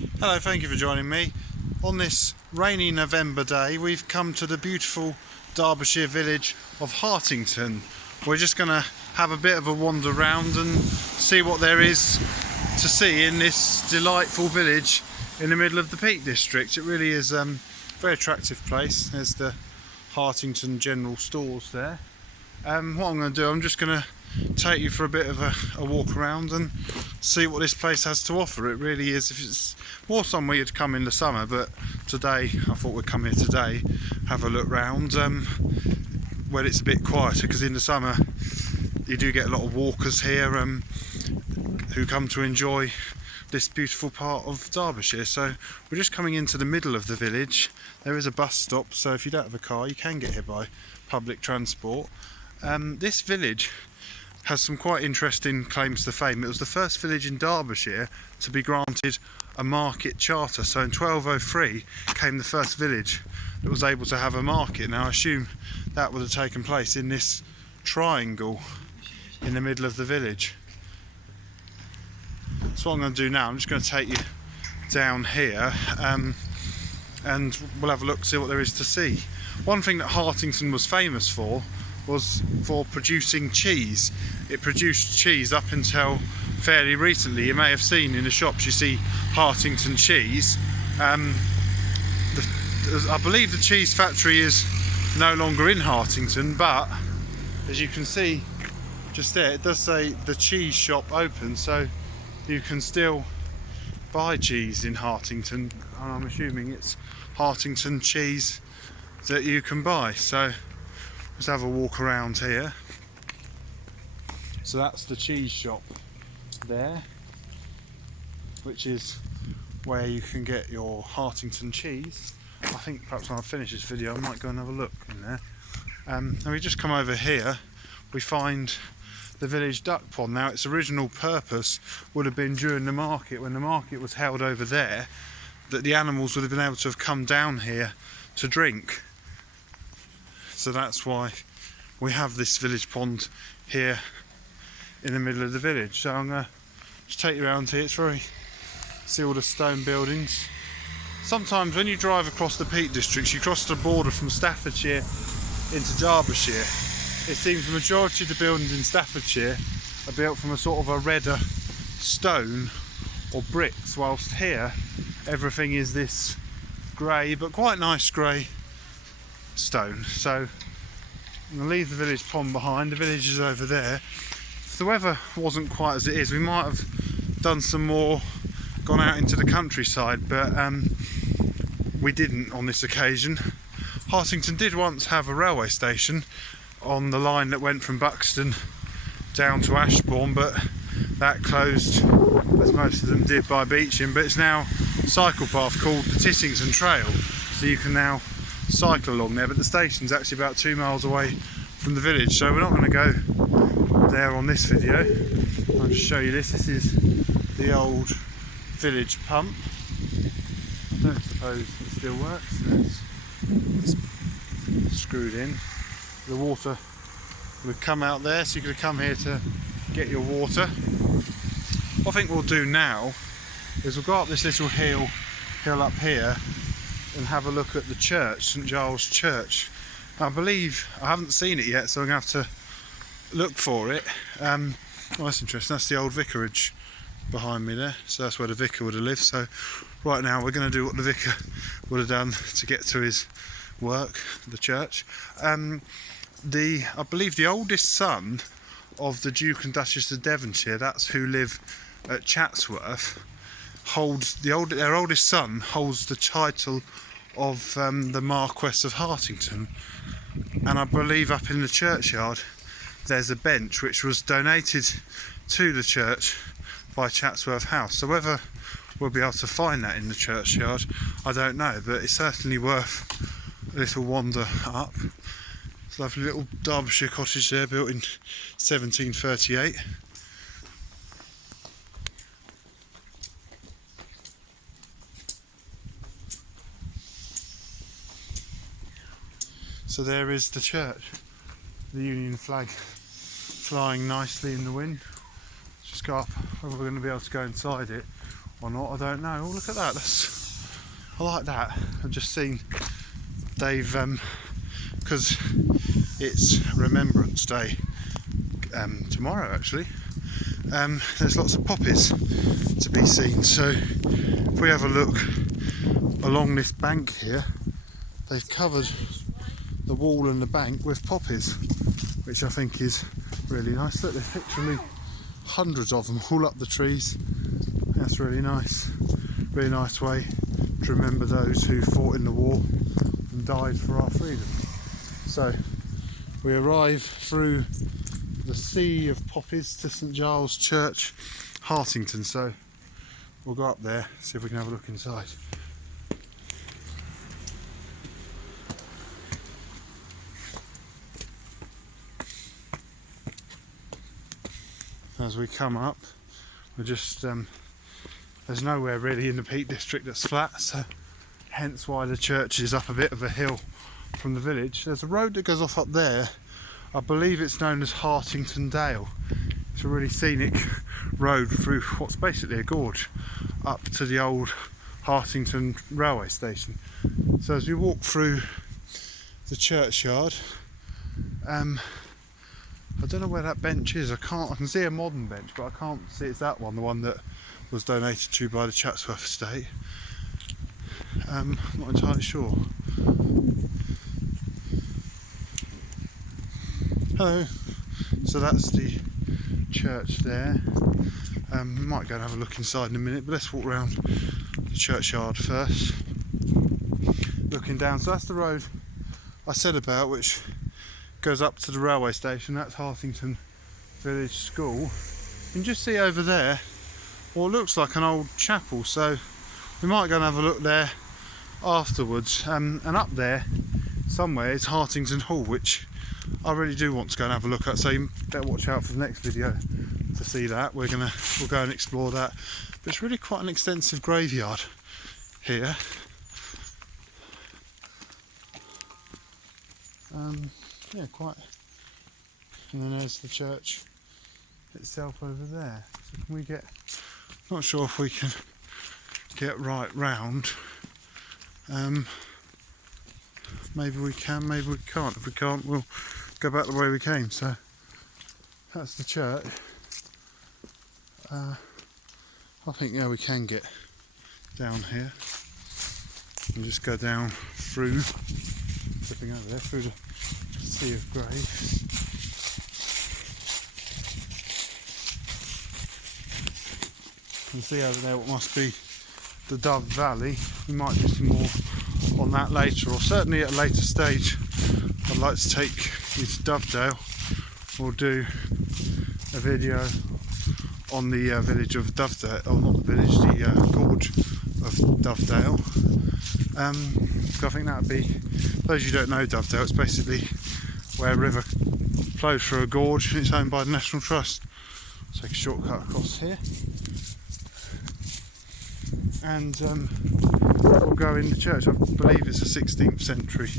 Hello, thank you for joining me. On this rainy November day, we've come to the beautiful Derbyshire village of Hartington. We're just going to have a bit of a wander round and see what there is to see in this delightful village in the middle of the Peak District. It really is a very attractive place. There's the Hartington General Stores there. What I'm going to do, I'm just going to take you for a bit of a walk around and see what this place has to offer. It really is, if it's more somewhere you'd come in the summer, but today I thought we'd come here today, have a look round when it's a bit quieter, because in the summer you do get a lot of walkers here who come to enjoy this beautiful part of Derbyshire. So we're just coming into the middle of the village. There is a bus stop, so if you don't have a car you can get here by public transport. This village has some quite interesting claims to fame. It was the first village in Derbyshire to be granted a market charter. So in 1203 came the first village that was able to have a market. Now I assume that would have taken place in this triangle in the middle of the village. So what I'm going to do now, I'm just going to take you down here and we'll have a look, see what there is to see. One thing that Hartington was famous for was for producing cheese. It produced cheese up until fairly recently. You may have seen in the shops, you see Hartington cheese. I believe the cheese factory is no longer in Hartington, but as you can see just there, it does say the cheese shop open, so you can still buy cheese in Hartington, and I'm assuming it's Hartington cheese that you can buy. So let's have a walk around here. So that's the cheese shop there, which is where you can get your Hartington cheese. I think perhaps when I finish this video I might go and have a look in there. And we just come over here, we find the village duck pond. Now its original purpose would have been during the market, when the market was held over there, that the animals would have been able to have come down here to drink. So that's why we have this village pond here in the middle of the village. So I'm going to just take you around here. It's very, see all the stone buildings. Sometimes when you drive across the Peak Districts, you cross the border from Staffordshire into Derbyshire. It seems the majority of the buildings in Staffordshire are built from a sort of a redder stone or bricks, whilst here everything is this grey, but quite nice grey stone. So I'm going to leave the village pond behind. The village is over there. If the weather wasn't quite as it is, we might have done some more, gone out into the countryside, but we didn't on this occasion. Hartington did once have a railway station on the line that went from Buxton down to Ashbourne, but that closed, as most of them did, by beaching. But it's now a cycle path called the Tittington Trail, so you can now cycle along there. But the station's actually about 2 miles away from the village, so we're not going to go there on this video. I'll just show you this. This is the old village pump. I don't suppose it still works. It's screwed in. The water would come out there, so you could come here to get your water. What I think we'll do now is we'll go up this little hill up here and have a look at the church, Saint Giles Church. I believe, I haven't seen it yet, so I'm going to have to look for it. Oh, that's interesting. That's the old vicarage behind me there, so that's where the vicar would have lived. So right now we're going to do what the vicar would have done to get to his work, the church. I believe the oldest son of the Duke and Duchess of Devonshire, that's who live at Chatsworth, their oldest son holds the title of the Marquess of Hartington. And I believe up in the churchyard there's a bench which was donated to the church by Chatsworth House. So whether we'll be able to find that in the churchyard, I don't know, but it's certainly worth a little wander up. It's a lovely little Derbyshire cottage there, built in 1738. So there is the church, the Union flag flying nicely in the wind. Let's just go up, whether we're going to be able to go inside it or not, I don't know. Oh, look at that. I like that. I've just seen they've, because it's Remembrance Day tomorrow actually, there's lots of poppies to be seen. So if we have a look along this bank here, they've covered the wall and the bank with poppies, which I think is really nice. Look, there's literally hundreds of them all up the trees. That's really nice. Really nice way to remember those who fought in the war and died for our freedom. So we arrive through the sea of poppies to Saint Giles Church, Hartington. So we'll go up there, see if we can have a look inside. As we come up, we're just there's nowhere really in the Peak District that's flat, so hence why the church is up a bit of a hill from the village. There's a road that goes off up there. I believe it's known as Hartington Dale. It's a really scenic road through what's basically a gorge up to the old Hartington railway station. So as we walk through the churchyard, I don't know where that bench is. I can see a modern bench, but I can't see it's that one, the one that was donated to by the Chatsworth estate. I'm not entirely sure. Hello. So that's the church there. We might go and have a look inside in a minute, but let's walk around the churchyard first. Looking down, so that's the road I said about, which goes up to the railway station. That's Hartington Village School. You can just see over there what looks like an old chapel, so we might go and have a look there afterwards. And up there somewhere is Hartington Hall, which I really do want to go and have a look at, so you better watch out for the next video to see that. We'll go and explore that. But it's really quite an extensive graveyard here. Yeah, quite. And then there's the church itself over there. So can we get, not sure if we can get right round. Maybe we can, maybe we can't. If we can't, we'll go back the way we came. So that's the church. I think, yeah, we can get down here and just go down through, flipping over there, through the sea of graves. You can see over there what must be the Dove Valley. We might do some more on that later, or certainly at a later stage. I'd like to take you to Dovedale. We'll do a video on the village of Dovedale, or not the village, the gorge of Dovedale. So I think that would be, for those who don't know Dovedale, it's basically where a river flows through a gorge and it's owned by the National Trust. Take a shortcut across here. And we'll go in the church. I believe it's a 16th century.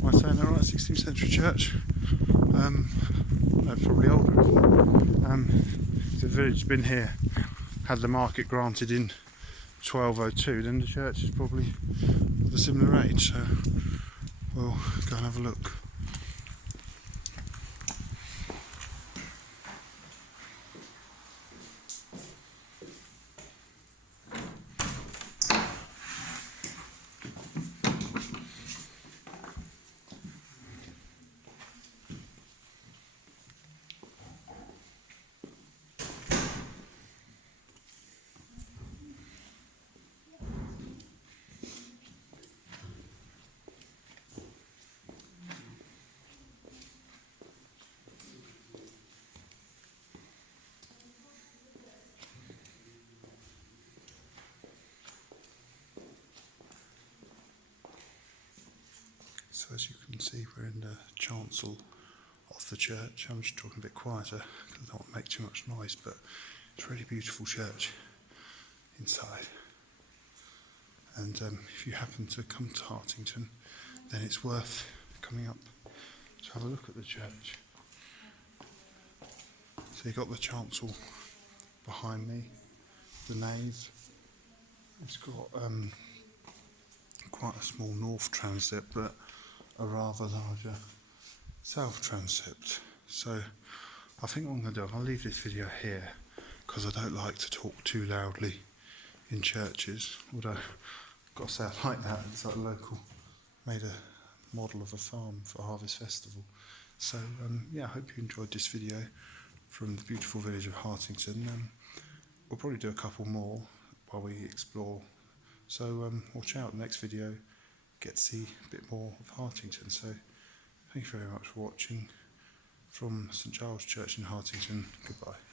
Am I saying that right? 16th century church. No, probably older. The village has been here, had the market granted in 1202. Then the church is probably of a similar age. So we'll go and have a look. So as you can see, we're in the chancel of the church. I'm just talking a bit quieter because I don't want to make too much noise, but it's a really beautiful church inside. And if you happen to come to Hartington, then it's worth coming up to have a look at the church. So you've got the chancel behind me, the nave, It's got quite a small north transept, but a rather larger south transept. So I think what I'm going to do, I'll leave this video here because I don't like to talk too loudly in churches. Although I've got to say I like that. It's like a local made a model of a farm for Harvest Festival. So yeah, I hope you enjoyed this video from the beautiful village of Hartington. We'll probably do a couple more while we explore. So watch out, the next video, get to see a bit more of Hartington. So thank you very much for watching from Saint Giles Church in Hartington. Goodbye.